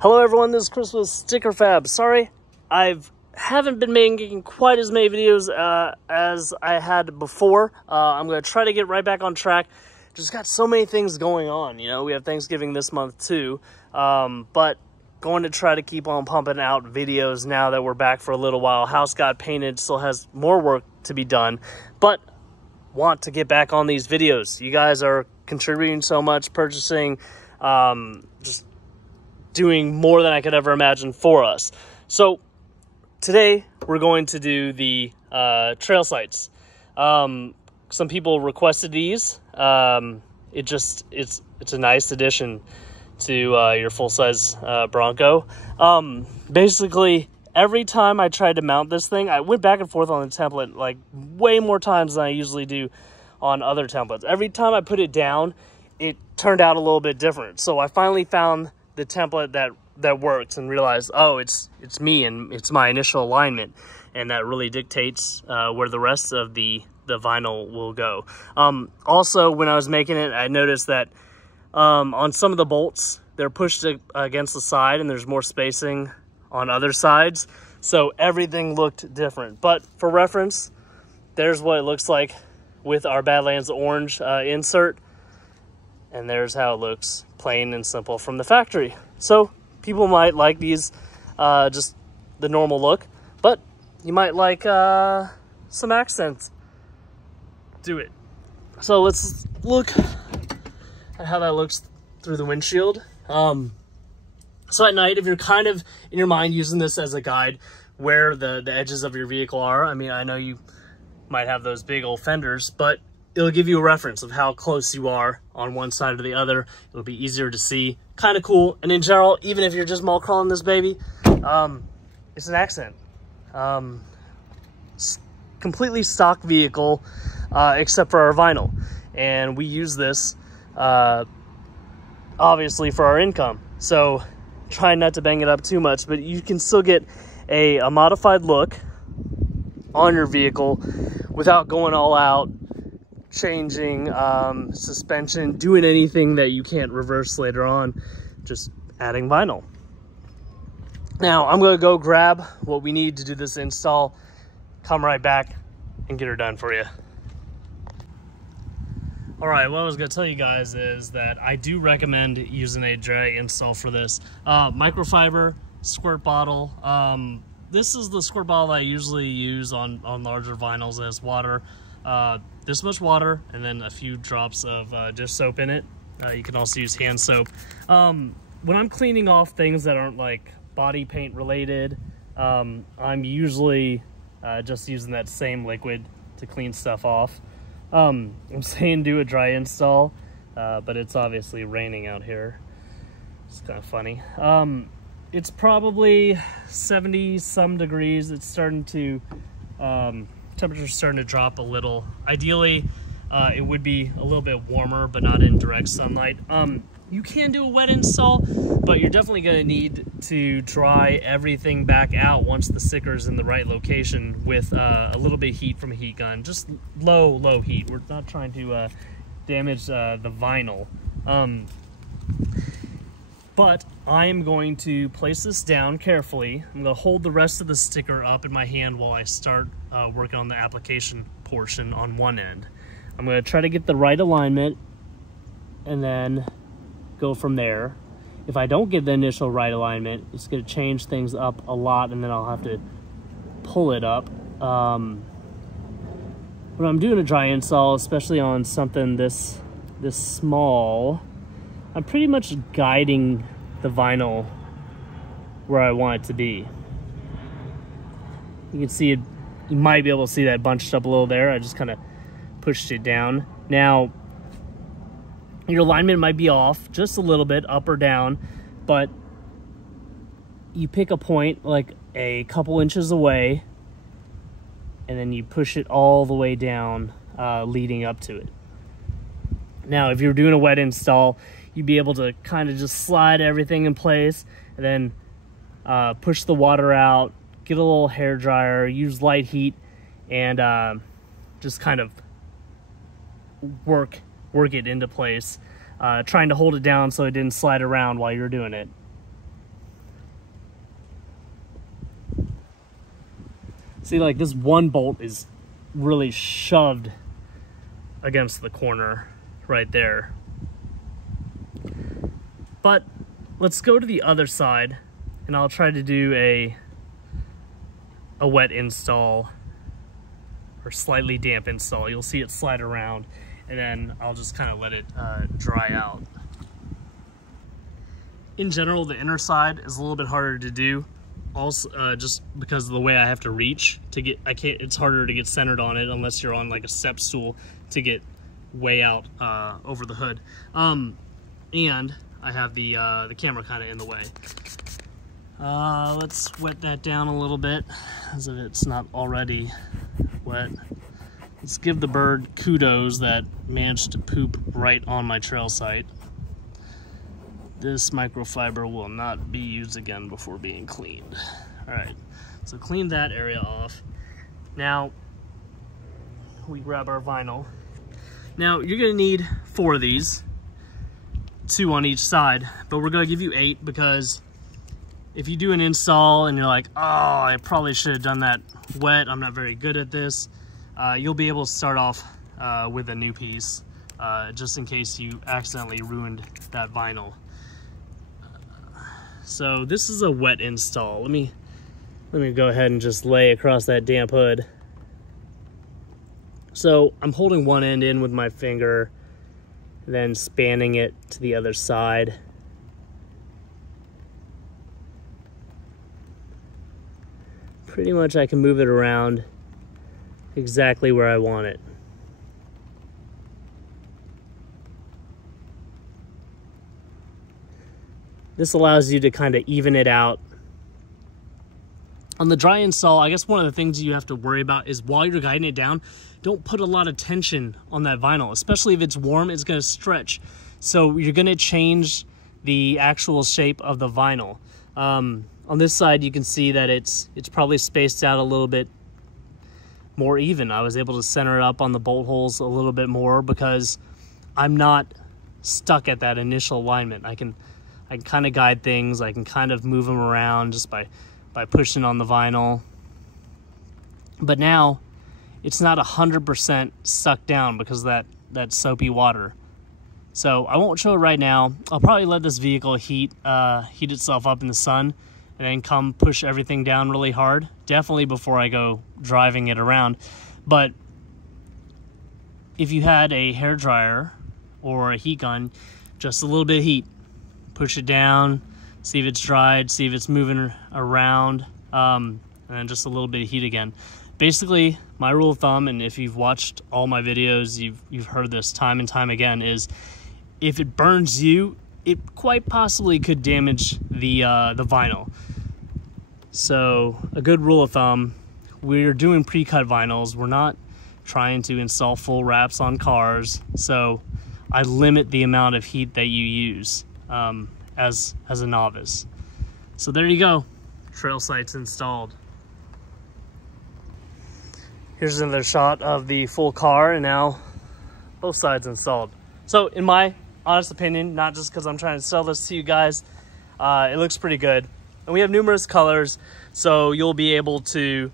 Hello everyone, this is Chris with Sticker Fab. Sorry, haven't been making quite as many videos as I had before. I'm going to try to get right back on track. Just got so many things going on, you know. We have Thanksgiving this month too, but going to try to keep on pumping out videos now that we're back for a little while. House got painted, still has more work to be done, but want to get back on these videos. You guys are contributing so much, purchasing, just doing more than I could ever imagine for us. So today we're going to do the trail sights. Some people requested these. It's a nice addition to your full-size Bronco. Basically, every time I tried to mount this thing, I went back and forth on the template like way more times than I usually do on other templates. Every time I put it down, it turned out a little bit different. So I finally found the template that works and realized, oh, it's me and it's my initial alignment, and that really dictates where the rest of the vinyl will go. Also, when I was making it, I noticed that on some of the bolts, they're pushed against the side and there's more spacing on other sides, so everything looked different. But for reference, there's what it looks like with our Badlands orange insert, and there's how it looks plain and simple from the factory. So people might like these just the normal look, but you might like some accents. Do it. So let's look at how that looks through the windshield. So at night, if you're kind of in your mind using this as a guide where the edges of your vehicle are, I mean, I know you might have those big old fenders, but it'll give you a reference of how close you are on one side or the other. It'll be easier to see. Kind of cool. And in general, even if you're just mall crawling this baby, it's an accent. Completely stock vehicle, except for our vinyl. And we use this, obviously, for our income. So try not to bang it up too much, but you can still get a modified look on your vehicle without going all out, changing suspension, doing anything that you can't reverse later on, just adding vinyl. Now I'm going to go grab what we need to do this install, come right back and get her done for you. All right, what I was going to tell you guys is that I do recommend using a dry install for this. Microfiber squirt bottle. This is the squirt bottle I usually use on larger vinyls that has water. This much water and then a few drops of dish soap in it. You can also use hand soap. When I'm cleaning off things that aren't like body paint related, I'm usually just using that same liquid to clean stuff off. I'm saying do a dry install, but it's obviously raining out here. It's kind of funny. It's probably 70 some degrees. It's starting to temperature's starting to drop a little. Ideally, it would be a little bit warmer, but not in direct sunlight. You can do a wet install, but you're definitely going to need to dry everything back out once the sticker's in the right location with a little bit of heat from a heat gun. Just low heat. We're not trying to damage the vinyl. But I am going to place this down carefully. I'm going to hold the rest of the sticker up in my hand while I start working on the application portion on one end. I'm going to try to get the right alignment and then go from there. If I don't get the initial right alignment, it's going to change things up a lot, and then I'll have to pull it up. When I'm doing a dry install, especially on something this small, I'm pretty much guiding the vinyl where I want it to be. You can see it, you might be able to see that bunched up a little there. I just kind of pushed it down. Now, your alignment might be off just a little bit, up or down, but you pick a point like a couple inches away, and then you push it all the way down, leading up to it. Now, if you're doing a wet install, you'd be able to kind of just slide everything in place and then push the water out, get a little hair dryer, use light heat, and just kind of work it into place, trying to hold it down so it didn't slide around while you're doing it. See, like this one bolt is really shoved against the corner right there. But let's go to the other side and I'll try to do a wet install or slightly damp install. You'll see it slide around and then I'll just kind of let it dry out. In general, the inner side is a little bit harder to do, also just because of the way I have to reach to get. It's harder to get centered on it unless you're on like a step stool to get way out over the hood. And I have the camera kind of in the way. Let's wet that down a little bit, as if it's not already wet. Let's give the bird kudos that managed to poop right on my trail site. This microfiber will not be used again before being cleaned. All right, so clean that area off. Now, we grab our vinyl. Now, you're gonna need 4 of these, 2 on each side, but we're gonna give you 8 because if you do an install and you're like, oh, I probably should have done that wet, I'm not very good at this, you'll be able to start off with a new piece, just in case you accidentally ruined that vinyl. So this is a wet install. Let me go ahead and just lay across that damp hood. So I'm holding one end in with my finger, then spanning it to the other side. Pretty much I can move it around exactly where I want it. This allows you to kind of even it out. On the dry install, I guess one of the things you have to worry about is while you're guiding it down, don't put a lot of tension on that vinyl, especially if it's warm, it's gonna stretch. So you're gonna change the actual shape of the vinyl. On this side, you can see that it's probably spaced out a little bit more even. I was able to center it up on the bolt holes a little bit more because I'm not stuck at that initial alignment. I can kind of guide things. I can kind of move them around just by pushing on the vinyl. But now it's not 100% sucked down because of that soapy water. So I won't show it right now. I'll probably let this vehicle heat itself up in the sun and then come push everything down really hard. Definitely before I go driving it around. But if you had a hairdryer or a heat gun, just a little bit of heat. Push it down, see if it's dried, see if it's moving around, and then just a little bit of heat again. Basically, my rule of thumb, and if you've watched all my videos, you've heard this time and time again, is if it burns you, it quite possibly could damage the vinyl. So a good rule of thumb, we're doing pre-cut vinyls. We're not trying to install full wraps on cars, so I limit the amount of heat that you use. As a novice. So there you go, trail sites installed. Here's another shot of the full car, and now both sides installed. So in my honest opinion, not just because I'm trying to sell this to you guys, it looks pretty good. And we have numerous colors, so you'll be able to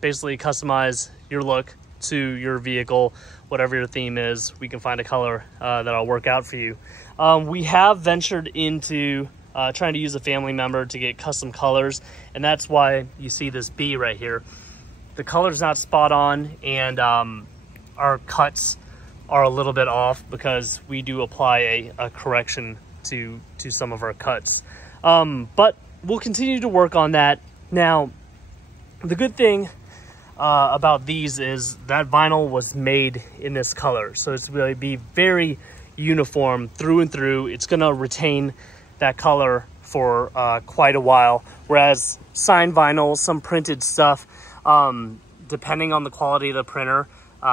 basically customize your look to your vehicle, whatever your theme is. We can find a color that'll work out for you. We have ventured into trying to use a family member to get custom colors, and that's why you see this B right here. The color's not spot on, and our cuts are a little bit off because we do apply a correction to some of our cuts. But we'll continue to work on that. Now, the good thing about these is that vinyl was made in this color, so it's going to be very uniform through and through. It's going to retain that color for quite a while, whereas signed vinyl, some printed stuff, depending on the quality of the printer,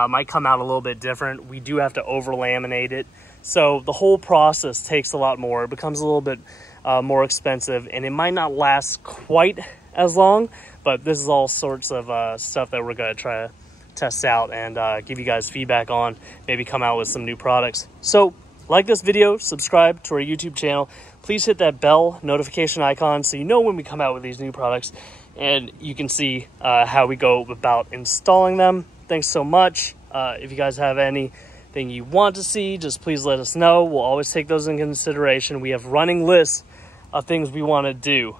might come out a little bit different. We do have to over laminate it, so the whole process takes a lot more. It becomes a little bit more expensive, and it might not last quite as long, but this is all sorts of stuff that we're going to try to test out and give you guys feedback on, maybe come out with some new products. So like this video, subscribe to our YouTube channel, please hit that bell notification icon so you know when we come out with these new products, and you can see how we go about installing them. Thanks so much. If you guys have anything you want to see, just please let us know. We'll always take those in consideration. We have running lists of things we want to do.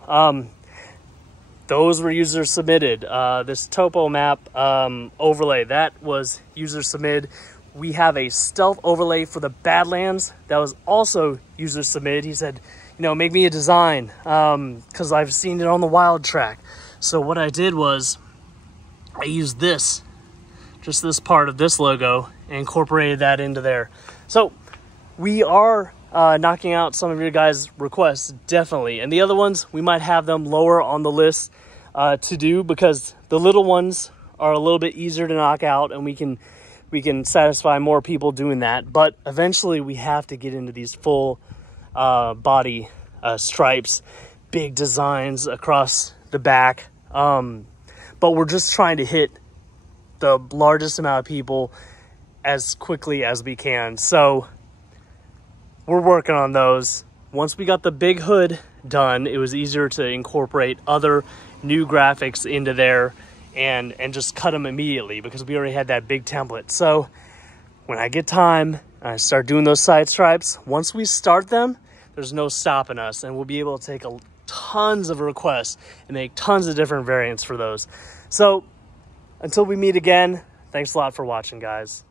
Those were user submitted. This topo map overlay, that was user submitted. We have a stealth overlay for the Badlands that was also user submitted. He said, you know, make me a design because I've seen it on the wild track. So what I did was I used this, just this part of this logo, and incorporated that into there. So we are knocking out some of your guys' requests, definitely. And the other ones, we might have them lower on the list to do, because the little ones are a little bit easier to knock out, and we can satisfy more people doing that. But eventually we have to get into these full body stripes, big designs across the back. But we're just trying to hit the largest amount of people as quickly as we can. So we're working on those. Once we got the big hood done, it was easier to incorporate other new graphics into there and just cut them immediately, because we already had that big template. So when I get time, I start doing those side stripes. Once we start them, there's no stopping us, and we'll be able to take tons of requests and make tons of different variants for those. So until we meet again, thanks a lot for watching, guys.